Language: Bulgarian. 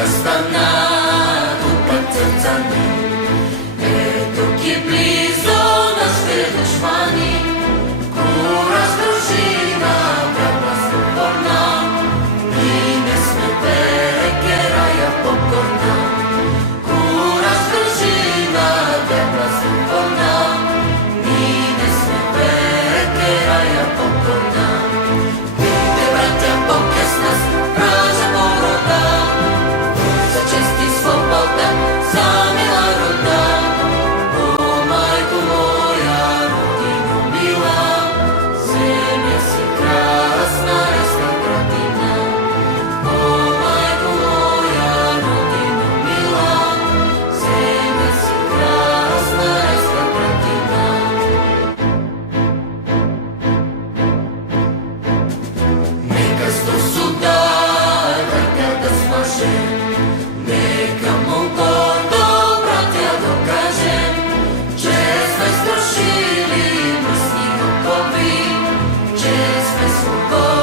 кога станат упак срца ни. Ето ки близо нашите душмани, кураж, дружина, правда, слободна, и не сме веќе раја покорна. Кураж, дружина, правда, слободна, и не сме веќе раја покорна. Виде, браќа, покес нас, вража порода, за чест и слобода, за мила рода. О, мајко моја, родино мила, земја си красна, ресна градина. О, мајко моја, родино мила, земја си красна, ресна градина. Нека сто судар вртја да смаже, нека Монголо братја докаже, че сме скрушили мрсни окови, че сме слободни.